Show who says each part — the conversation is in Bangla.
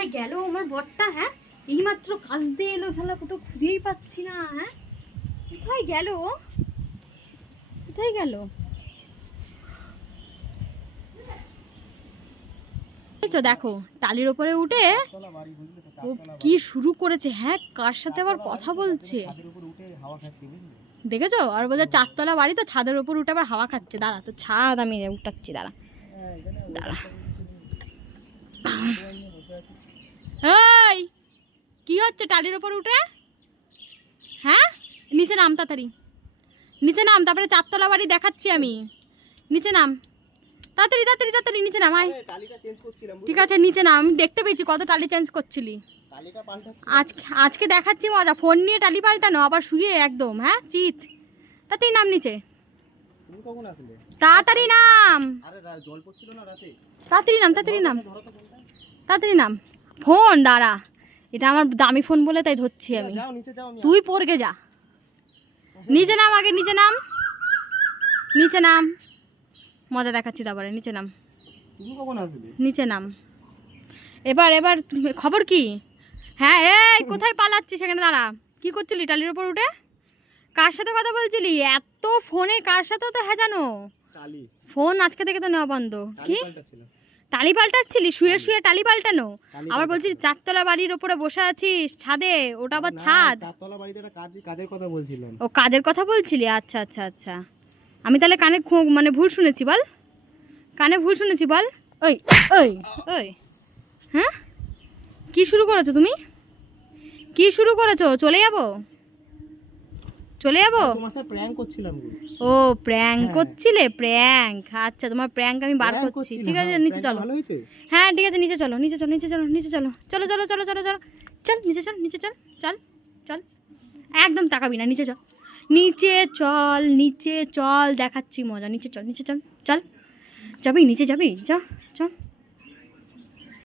Speaker 1: কোথায় গেল আমার বরটা হ্যাঁ? এইমাত্র কাজ দিয়ে এলো শালা, কোথাও খুঁজেই পাচ্ছি না হ্যাঁ? কোথায় গেল? কোথায় গেল? দেখো, টালির ওপরে উঠে ও কি শুরু করেছে হ্যাঁ? কার সাথে আবার কথা বলছে? দেখেছ? আর বলছে, চারতলা বাড়ি তো ছাদের ওপর উঠে আবার হাওয়া খাচ্ছে। দাঁড়া, তো ছাদ আমি উঠাচ্ছি, দাঁড়া। দাঁড়া। এই কি হচ্ছে টালির ওপর উঠে? হ্যাঁ? নিচে নাম তাড়াতাড়ি। নিচে নাম তারপরে চারতলা বাড়ি দেখাচ্ছি আমি। নিচে নাম। তাড়াতাড়ি তাড়াতাড়ি তাড়াতাড়ি নিচে নাম আয়। ঠিক আছে নিচে নাম আমি দেখতে পেয়েছি কত টালি চেঞ্জ করছিলি। আজকে আজকে দেখাচ্ছি মজা ফোন নিয়ে টালি পাল্টানো আবার শুয়ে একদম হ্যাঁ? চিত। তাড়াতাড়ি নাম নিচে।
Speaker 2: তুমি কখন আসলে?
Speaker 1: তাড়াতাড়ি নাম।
Speaker 2: আরে জল পড়ছিল না রাতে?
Speaker 1: তাড়াতাড়ি নাম তাড়াতাড়ি নাম। তাড়াতাড়ি নাম। ফোন দাঁড়া। এটা আমার দামি ফোন বলে তাই ধরছি আমি। তুই পড়কে যা। নিচে নাম আগে নিচে নাম। নিচে নাম। মজা দেখাচ্ছি তারপরে নিচে নাম।
Speaker 2: তুমি কখন আসলে?
Speaker 1: নিচে নাম। এবার এবার খবর কি? হ্যাঁ এই কোথায় পালাচ্ছি সেখানে দাঁড়া। কি করছিলি টালির ওপর উঠে? কার সাথে কথা বলছিলি? এত ফোনে কার সাথে তো হ্যাঁ জানো? ফোন আজকে থেকে তো নেওয়া বন্ধ। কি? টালি পাল্টাচ্ছিলি? শুয়ে শুয়ে টালি পাল্টানো? আবার বলছি চারতলা বাড়ির ওপরে বসে আছিস ছাদে ওটা আবার ছাদ?
Speaker 2: চারতলা বাড়িতে একটা কাজ কাজের কথা বলছিলাম।
Speaker 1: ও কাজের কথা বলছিলি? আচ্ছা আচ্ছা আচ্ছা। আমি তাহলে কানে মানে ভুল শুনেছি বল। কানে ভুল শুনেছি বল। ওই ওই ওই। হ্যাঁ? কি শুরু করেছ তুমি? কি শুরু করেছ? চলে যাব? চলে যাব?
Speaker 2: তোমার সাথে প্র্যাঙ্ক করছিলাম
Speaker 1: ও প্র্যাঙ্ক। করছিলে? প্র্যাঙ্ক আচ্ছা তোমার প্র্যাঙ্ক আমি বার করছি। ঠিক আছে
Speaker 2: হ্যাঁ,
Speaker 1: নিচে চলো। হ্যাঁ ঠিক আছে নিচে চলো নিচে চলো নিচে চলো নিচে চলো। চলো চলো চলো চলো চলো। চল নিচে চল নিচে চল চল চল। একদম তাকাবি না নিচে চল। নিচে চল নিচে চল দেখাচ্ছি মজা। নিচে চল নিচে চল চল। যাবি নিচে যাবি যা চল